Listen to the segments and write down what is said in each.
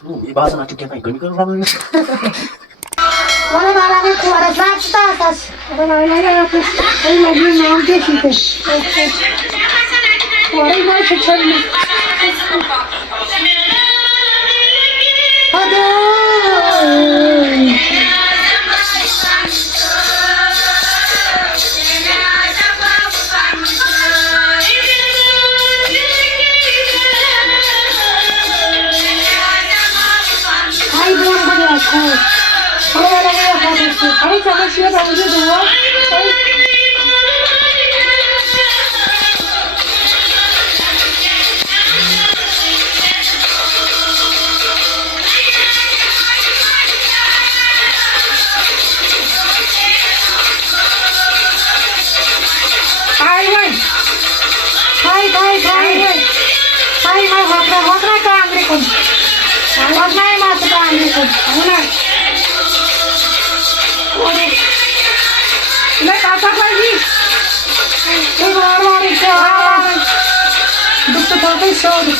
ये बात ना क्या कहीं कर रहा हूं वाला वाला ने कोरा साचता तास वाला लगे नाम के सीते कोरा बाय छछन अदो आई बोल बढ़िया को अरे लगे अरे समस्या समझ दो हाय मैं होकरा कांगरे को और मैं मात कांगरे को है ना ले काटा भाई ये बार क्या दुख तो पे शोध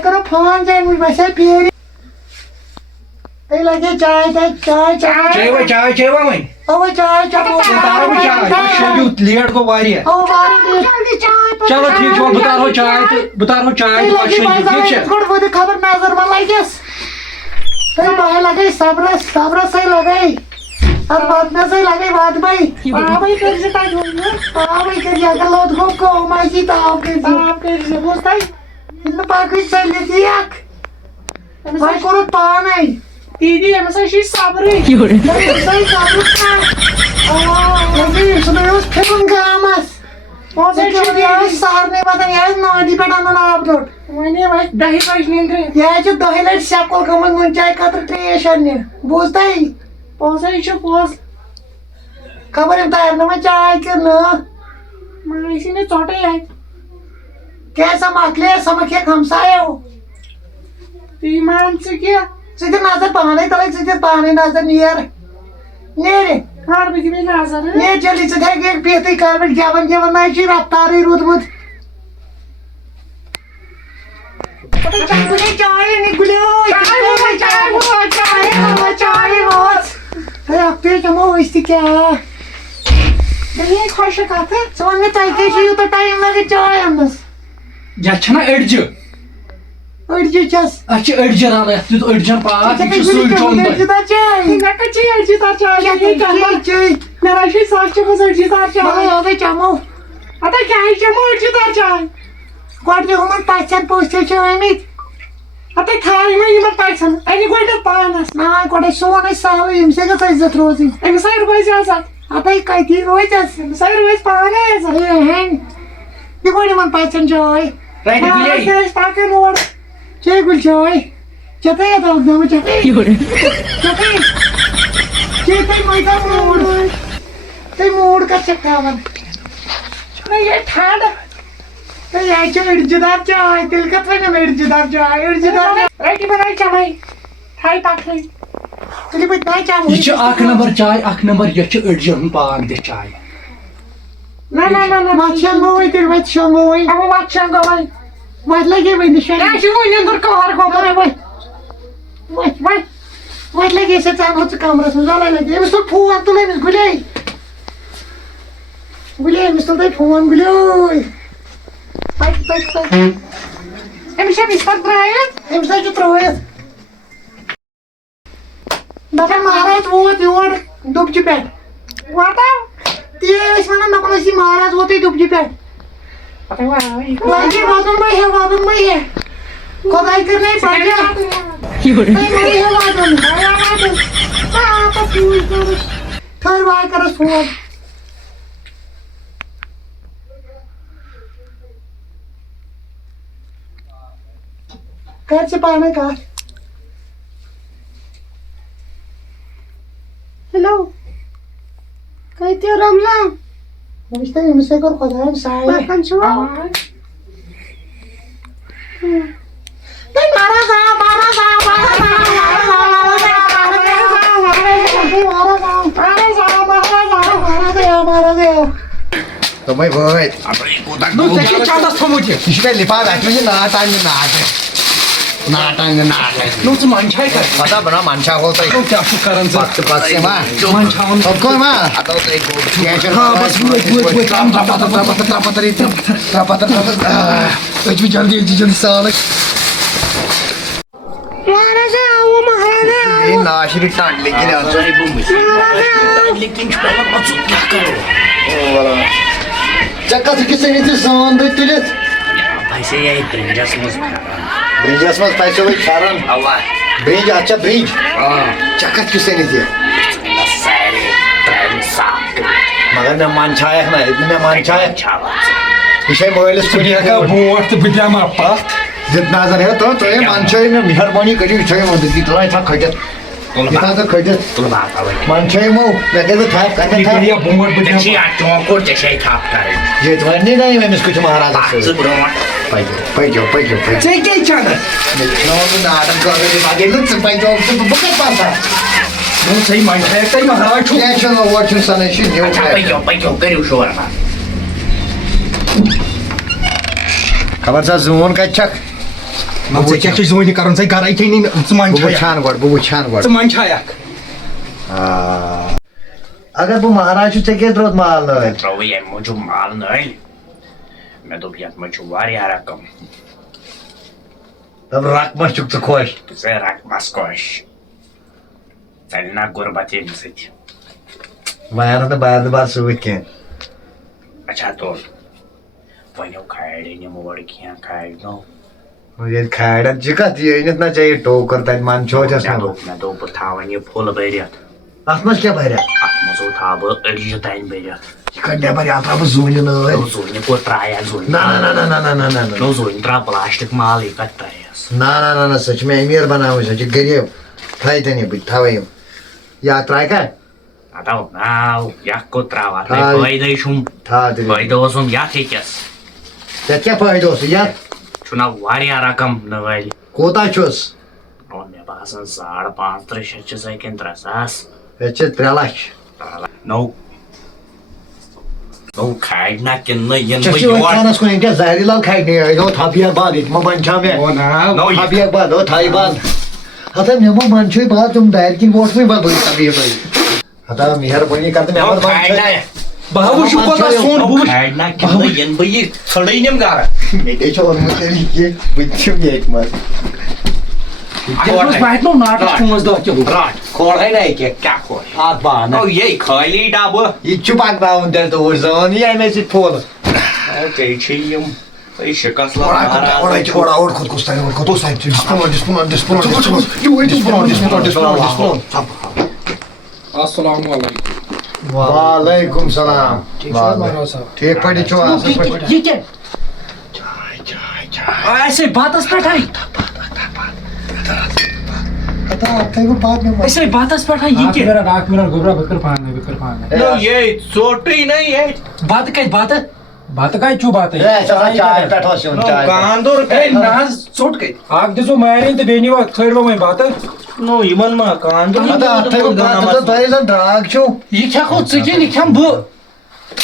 करो फोन जाए मुझे वैसे पिए ए लगे चाय भाई ओ चाय शेड्यूल लेट को वारिया चलो ठीक है बता रहा चाय ठीक है थोड़ा खबर नजर में लागेस तो भाई लगे सबरा से लगे और बात में से लगे बात भाई भाई कर से ताज हो भाई कर जाकर लोग को माजी ताव के से बोलता है इन पाकिस से लेती आक भाई कोरो पा नहीं दीदी हमसे शी साबरे क्यों सही साबुत का लगे सुनो उस फिल्म का आमस और से जो यार सार ने बता यार नोडी पे डालना ना अपलोड मैंने भाई दही पाइस नहीं थे यार जो दही लेट शाकोल कमन मुंचाई खातर क्रिएशन ने बोलता ही पौसे इशो पोस खबर है तार ना चाय के ना मैं इसी ने चोटे है कैसा माखले समखे खमसाए हो ईमान से क्या सीधे नजर पाने तले सीधे पाने नजर नियर नेरे कार बिगड़ी नजर ने चली से थे एक पीती कार में जावन नहीं छी रफ्तारी रुदमुद पता चाय चाय निकलो चाय अरे अब तो जमा इसकी क्या ये खुश खाते सोन में चाय के चाहिए तो टाइम लगे चाय हम बस जाछना अड़ज चस अच्छा अड़ज राला तो अड़जन पास ये सुल चोंद अड़जदार चाय ना कच्ची अड़जदार चाय ये चाय मेरा ही साथ को अड़जदार चाय होवे चमो आता क्या है चमो अड़जदार चाय कोड में हम पाचन पोस्टर चाय में आता खाई में ये पाचन एनी कोड पानस ना कोड सोने साल इमसे का इज्जत रोजी एक साइड रुपए जासा आता काय थी रोज साइड रुपए पाने है हैं ये कोड में पाचन चाय राइट गुले ये पाके रोड चे गुल चाय चते या तो दम चते चते चते मैदा मोड़ का चक्का बन नहीं ये ठाड तो ये जो इर्जदार चाय तिलकत में ना इर्जदार राइट बनाई चाय थाई पाखली चली बनाई चाय ये आख नंबर ये इर्जन पाग दे चाय ना माचंगो वही तेरे माचंगो वही अब माचंगो वही मत लगे वही निशान या शुरू इन अंदर कवर को वही मत लगे से चांग होता कैमरा से जाला लगे ये मिस्टर फोन तो ले मिस गुले मिस्टर दे फोन गुले बाइक एमशा मिस्टर ड्राइवर एमशा जो ड्राइवर दादा महाराज वो दिवार दुबजी पे वाता ते इसमें ना नपना महाराज होते दुबजी पे वादन भाई है खुदाई करने पड़ गया फिर वाय कर फोन कर पाने का हेलो कहते हो रमला मुझे मुझसे कर खुदाई साय makan semua तो मैं बोल Ну, такие чада самуте. इसमें लिपा बैठे मुझे नाटांग Ну, це манчай का. पता बना मानसा होता है Ну, क्या शुक्रान से. पास से मां Манчаун. अब कोई मां हाँ बस वो ट्रापा जल्दी साल ये नाशरी टांड लेकिन चक्का से किसने नहीं थी सोन दे तुझे पैसे यही ब्रिंजस मत पैसे वही खारन ब्रिज अच्छा ब्रिज चक्का किसने नहीं थी सारे ट्रेन साक मगर मैं मानछाया है ना इतने मानछाया विषय मोबाइल Studia का बोर्ड तो बिटिया मार पास. जितना जन है तो ये मानछाया में मेहरबानी करी विषय मदद की तरह था खजत इतना तो खजत मानछाया मो मैं कहता था करना था बिटिया बोर्ड बिटिया. अच्छी आंखों को जैसे थाप करे ये तो नहीं मैं इसको महाराज से जुबरों पैजो Це який чада? मैं नाटक कर रहे बाकी लोग से पैजो से बुके पासा Ну, це й манчай, це й महाराज. क्या चलो watching सनेशी न्यू अच्छा पैयो करियो शो रहा खबर सा जोन का चक Ну, це क्या चीज होई कारण से गराई थे नहीं बुबु manchai. छान गड Це manchai. अगर वो महाराज से के द्रोत माल न Trouve é muito mal, não é? मैं तो बियात में चुवारी आ रहा कम तब राख मत चुक तो खोश तुझे रख मस्कोश चलना गुरबती मुझे माया तो बार सुवित के अच्छा तो वही खाए नहीं मोड़ किया खाए दो मुझे खाड़ा जिका दिए इतना चाहिए टोकर तक मान छो जैसा मैं तो बतावा ये फूल बेरियत आत्मा क्या भरा आत्मसो था वो अर्जी टाइम बेरियत कन्या पर आता बस जोन न तो जोने को ट्राया जोन ना नो जोन ट्रा प्लास्टिक माल एक ट्रायस ना सच में अमीर बनाओ सच गरीब थाई तने बिठावे या ट्राई का आता नाउ या को ट्रावा ते फायदा शुम था दे फायदा वसुम या थिकस क्या फायदा से यार चुना वारिया रकम नवाली कोता चोस और मैं बासन 5.5 सेकंड ट्रासास एचे 3 लाख नो नो खाई ना के न यन चशी वो खाना को इनके जहरी लाल खाई नहीं है तो थापिया बाद इतना मंचा में ओ ना. नो थापिया बाद हो थाई बाद हता मेमो मंचोई बाद तुम दायर की वोट में बाद हुई तभी भाई हता मेहरबानी करते मैं हमार खाई ना Bahavu şu kadar son bu. खाई ना के न यन बई थड़ई नेम गारा मेरे चोर मुझे ये बिच्छू ये एक मार Biz baytno natak kumuz da ki bu. Rot खोल है ना के क्या खोल आग बान ओ ये खाली डाबो ये चुपाक बाउंड तो वो जोन ये में से फोल ओके छियम ये शिकस ला और खुद को स्टाइल और खुद को साइड डिस्पोन यू वेट डिस्पोन Assalamu alaikum. वालेकुम सलाम ठीक पड़ी चो ये क्या? ऐसे बात पर आई. हता आपके को बाद में ऐसे बात पर आई ये क्या? राख मेरा गोबरा बकर पान नो ये छोटी नहीं है बात क्या बात? बात काय चू बात है ए चला चाय बैठो सुन नो चाय कांदोर ए नाज चोट गई. आग दिसो मायरीन ते बेनी वा थैरवा में बात है नो इमन मा कांदोर हता आपके को बाद तो पहले ड्राग छो ये क्या को चके नहीं क्या bu?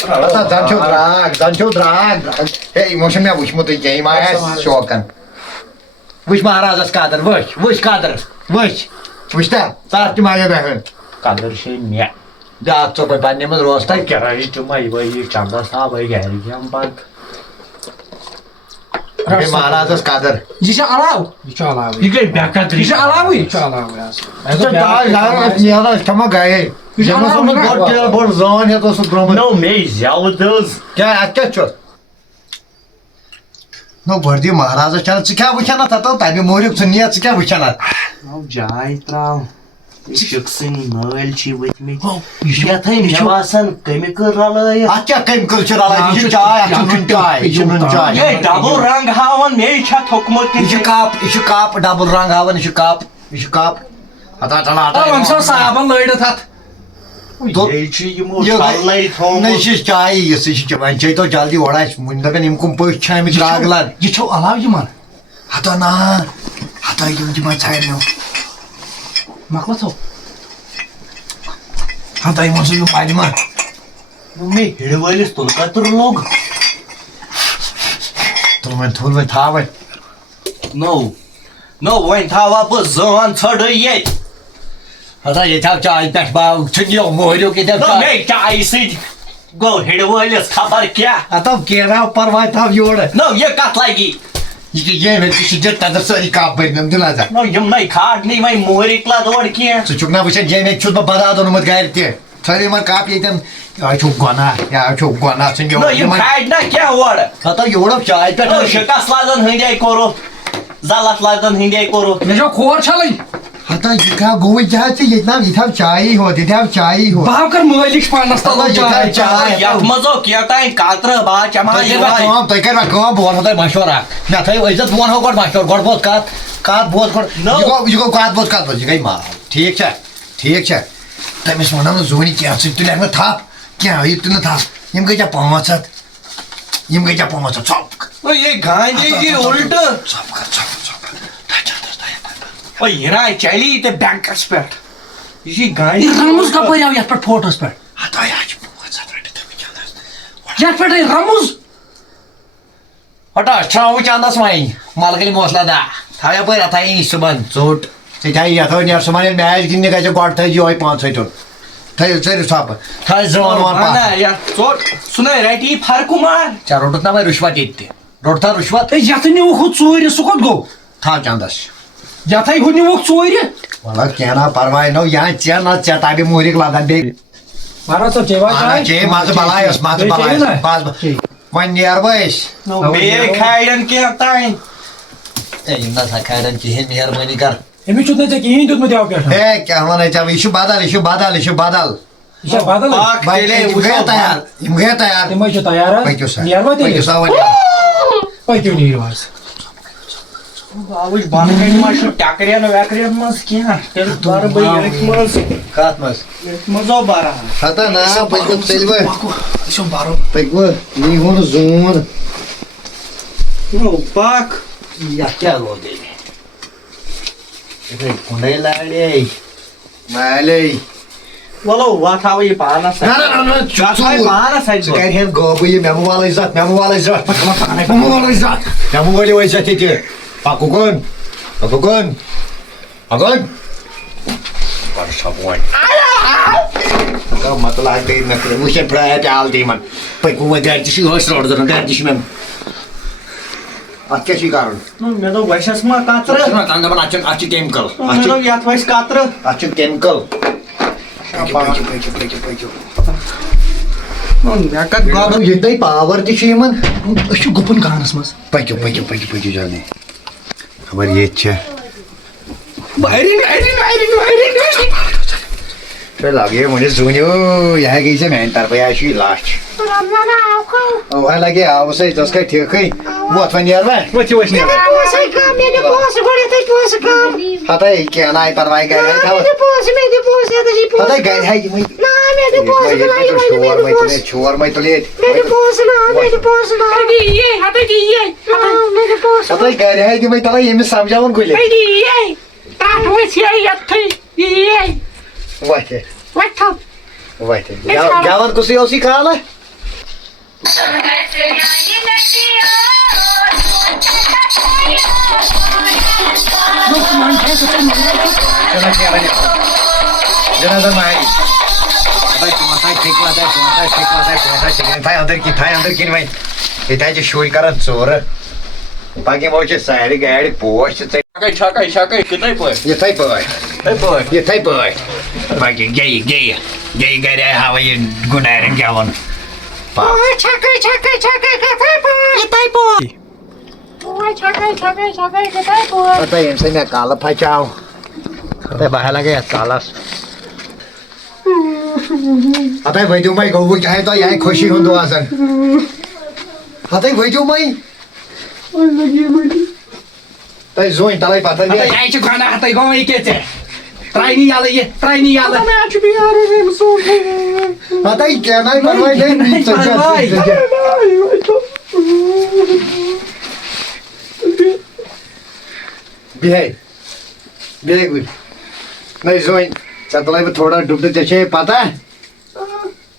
हता जानचो ड्राग ए इमोशन में वुश मत ये माय शोकन वुश महाराज कादर वुश कादर वुश ता सार की माय बहन कांदोर से मिया जा तो पे पानी में रोस्ता क्या रही तुम आई भाई चांदा साहब आई गहरी की हम बात ये महाराज कादर Jiša alav. इंशाल्लाह ये के बैका Jiša alavi. इंशाल्लाह अच्छा दाल यार यार क्षमा गए जमा सुन बहुत तेल बहुत जोन है तो सु ग्रोम नो मे जाओ दोस क्या अच्छा चो No गर्दी महाराज चल क्या वुचन तो तबे मोरिक नियत क्या वुचन जाय त्राव शिक्षण नल छी वतमि यथै मेवासन केमिकल रलय अच्छा केमिकल छ रलाय ये चाय नुन चाय ये डबल रंग हावन मे छ थोकमत ये काप डबल रंग हावन ये काप हता चला वंशो साबन लड़त हत ये छी यमो छलनै थोम नहीं ये चाय ये वन चे तो जल्दी ओड़ा मुन दगन इम कुम पछ छाम लागलान ये छो अलाव यमन हता ना हता यम छाय नो मकला छो हता यम सो पाइल मा मे हिडवलिस तुल कतर लोग तो मैं थोल में था वे नो वन था वापस जोन छड़ ये हता ये था चाय पेट बाव छियो मोरियो के दे नो मे चाय से गो हिडवलिस खबर क्या हता केरा परवाय था योड़ नो ये कत लगी ये में किसी जत तदर सरी काप पर नम दिला जा नो यम नहीं खाट नहीं मैं मोरी क्ला दौड़ किया सो चुकना वछ ये में छुत बदा दो मत गायर ते थरे मन काप येतम या छु गोना संगे नो यम खाट ना क्या वड़ हता योड़ चाय पेट नो शिकस लागन हिंदे कोरो जलत लागन हिंदे कोरो मे जो खोर छलै हता ये का गोई जा से ये ना इथा चाय हो दे चाय हो बाव कर मालिक पानस तल चाय यत मजो किया ताई कात्र बा चमा तो कर काम बोल हता मशवरा ना थई इज्जत वन हो गड मशवर गड बोत कात बोत गड यो कात बोत गई मा ठीक छ तमिस वनन जोनी क्या छ तुले म था क्या है तुने था यम गई जा पांचत सब ओ ये गांजे की उल्ट सब ओ हिरा चली ते बैंकस पेट ये गांजे रमुज का परियाव यत पर फोटोस पर हता आज पांचत रट तमी जाना यत पर रमुज हटा छाऊ चांदस माई मालकनी मोसला दा थाया पर आता ई सुबन चोट से जाई या तो ने सुमन मैच गिनने का जो गॉड था जो 5 तो थाय चेर साप थाय जवान वन ना पा यार चोट सुने राइटी फरकु मार चार रोट ना भाई रुश्वत इत्ते रोट था रुश्वत यत न्यू खुद चोर सुकत गो था चांदस यत हो न्यू चोर वाला क्या ना परवाह नो यहाँ चिया ना चिया ताबे मोरिक लादन बे मारा तो जेवा आना चे माज बलायस पास वन नियर बस नो बे खाइडन के ताई ए इन्ना सा खायरन की है मेहरबानी कर एमी चुदने जे की दूध में जाओ क्या ए क्या होना चाहिए इशू बादल इशा बादल पाक भाई तेले इम गया तैयार ते मैं जो तैयार है भाई क्यों सा नियर भाई बात क्यों सा भाई क्यों नहीं वास बाबूज बानकन माशु टाकरियन वैकरियन मस क्या तेल बार बई एक मस खात मस मजो बारा खाता ना पैको तेलवे इसो बारो पैको नी होन जोन नो पाक या क्या लो दे ए कुंडे लाडे माले वलो वाथाव ये पाना सा ना वाथाव पाना सा Kijk hem go, je memo wel eens dat, memo wel eens dat. Memo wel eens dat. Memo wel eens dat dit. Pakukun. Pakukun. Waar is dat mooi? Kau mata lagi nak musim perayaan aldi man. Pakukun dari sini harus order dari sini man. Apa sih karon? नो मे तो वैशस मा कात्र Cuma tanda man acik chemical. मे तो यात वैस कात्र Acik chemical. Pakuk. नो नेकत Gado ये तो power di sini man. Ashu गुपन कानस मस Pakuk जाने. खबर ये अच्छा. Saya lagi mau sunyo, ya gini saya main tar payah sih last. Ramzan aku. Oh, lagi awak saya terus kayak tiap kali buat faniar lah. Aku saya kam dia bos boleh tak bos kam. Hata ikan naik tar baik gaya tahu. Dia bos ada si bos. Hata gaya hai ni. Nah, dia bos kan ayo dia bos. Chuar mai tu lihat. Dia bos na. Dia bos. Hata gaya hai ni mai tahu ini samjawan gule. Wah, jawan kusi osi kalah. Jangan main. Baik, cuma saya tik lah. Thai under kini main. Kita aja show ikaran sore. Pagi mau je saya gaya post. छाकै कितै पय Ye Thai boy. Pagi gay gaya hawa ye gunaran jawan. Oh, cakai kata apa? Itai po. Ata yem sai me kala phai chao. Ata bahai lage kalas. Ata vai du mai go bu chai to yai khoshi hun do asan. Ata vai du mai. Tai zoin talai patan Hata dia. ai ce kana hata go mai ke ce. Trai ni yala ye, trai ni yala. Ata I kena parwai dai ni saja. Behave. Very good. नहीं join चतलाई में थोड़ा डूबते जैसे पता है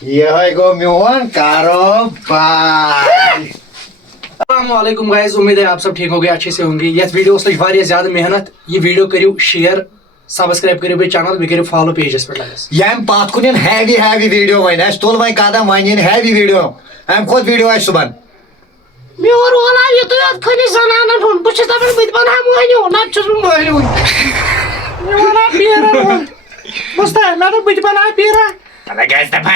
ये है गो म्योन कारोबार अस्सलामुअलैकुम गाइस, उम्मीद है आप सब ठीक होंगे, अच्छे से होंगे। यह वीडियो उस वारिया ज्यादा मेहनत, ये वीडियो करियो शेयर, सब्सक्राइब करियो बे चैनल, बे करियो फॉलो पेजेस पे लगस। यम पात कुन हैवी वीडियो वइन है स्टोल वइन कादा वइन हैवी वीडियो हम खुद वीडियो है सुबह म्योर वाला ये तो यार खनी सनाना फोन पुछ तबन बिद बना मोहनी ना छुस मोहनी म्योरा पीरा मस्त है ना तो बिद बना पीरा अरे गैस दफा